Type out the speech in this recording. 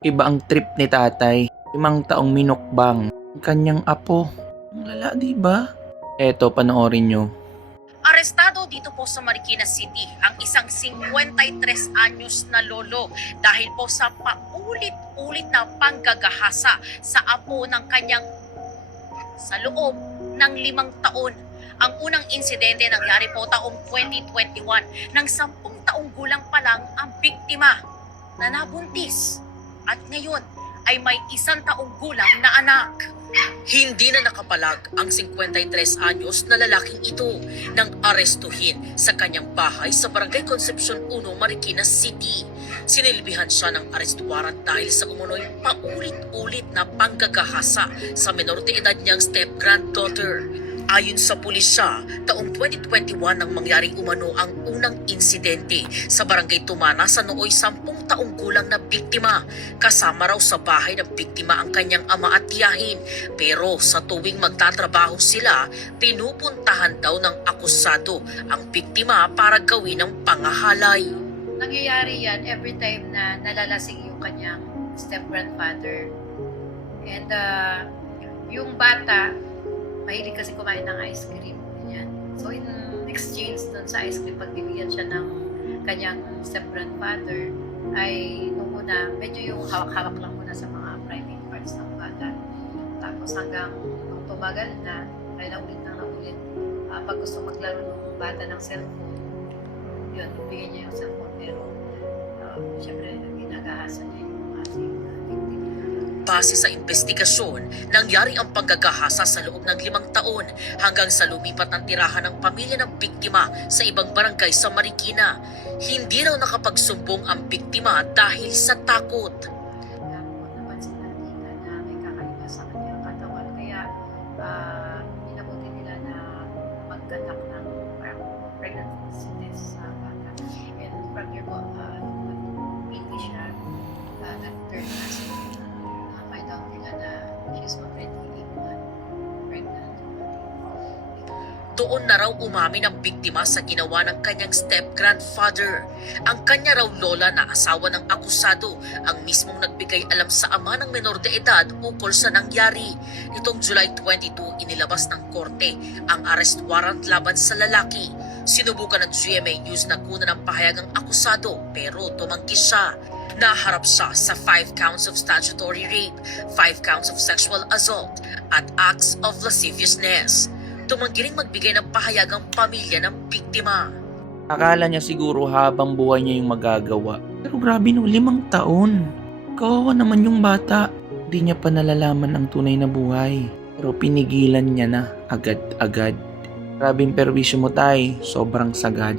Iba ang trip ni tatay. 5 taong minukbang ang kanyang apo. Ang lala, diba? Eto, panoorin nyo. Arestado dito po sa Marikina City ang isang 53 anyos na lolo dahil po sa paulit-ulit na panggagahasa sa apo ng kanyang sa loob ng 5 taon. Ang unang insidente nangyari po taong 2021 nang 10 taong gulang pa lang ang biktima na nabuntis at ngayon ay may 1 taong gulang na anak. Hindi na nakapalag ang 53 anyos na lalaking ito nang arestuhin sa kanyang bahay sa Barangay Concepcion 1, Marikina City. Sinilbihan siya ng arrest warrant dahil sa umunoy paulit-ulit na panggagahasa sa menor de edad niyang step-granddaughter. Ayon sa pulisya, taong 2021 nang mangyaring umano ang unang insidente sa Barangay Tumana sa nooy 10 taong gulang na biktima. Kasama raw sa bahay ng biktima ang kanyang ama at tiyahin. Pero sa tuwing magtatrabaho sila, pinupuntahan daw ng akusado ang biktima para gawin ng pangahalay. Nangyayari yan every time na nalalasing yung kanyang step-grandfather. And yung bata, mahilig kasi kumain ng ice cream. Ganyan. So in exchange dun sa ice cream, pagbibigyan siya ng kanyang step-grandfather, ay nung una, medyo yung hawak-hawak lang muna sa mga private parts ng bata. Tapos hanggang nung tumagal na, ay naulit na naulit. Pag gusto maglaro ng bata ng cellphone, yun, ibigay niya yung cellphone. Pero, syempre, ginagahasa niya yung ating victim. Base sa investigasyon, nangyari ang panggagahasa sa loob ng 5 taon hanggang sa lumipat ang tirahan ng pamilya ng biktima sa ibang barangay sa Marikina. Hindi raw nakapagsumbong ang biktima dahil sa takot. Napansin ng tita na may kakaiba sa kanyang katawan. Kaya inabuti nila na magkanak ng pregnancy test sa bata. And from there po, hindi siya nag-turn positive. Find out nila na she's already 8 months pregnant. Doon na raw umamin ang biktima sa ginawa ng kanyang step-grandfather. Ang kanya raw lola na asawa ng akusado ang mismong nagbigay alam sa ama ng menor de edad ukol sa nangyari. Nitong July 22, inilabas ng korte ang arrest warrant laban sa lalaki. Sinubukan ng GMA News na kunan ng pahayag ang akusado pero tumanggi siya. Naharap siya sa 5 counts of statutory rape, 5 counts of sexual assault, at acts of lasciviousness. Tumanggi ring magbigay ng pahayag ang pamilya ng biktima. Akala niya siguro habang buhay niya yung magagawa. Pero grabe no, 5 taon. Kawawa naman yung bata. Di niya pa nalalaman ang tunay na buhay. Pero pinigilan niya na agad-agad. Grabing perwisyo mo tay, sobrang sagad.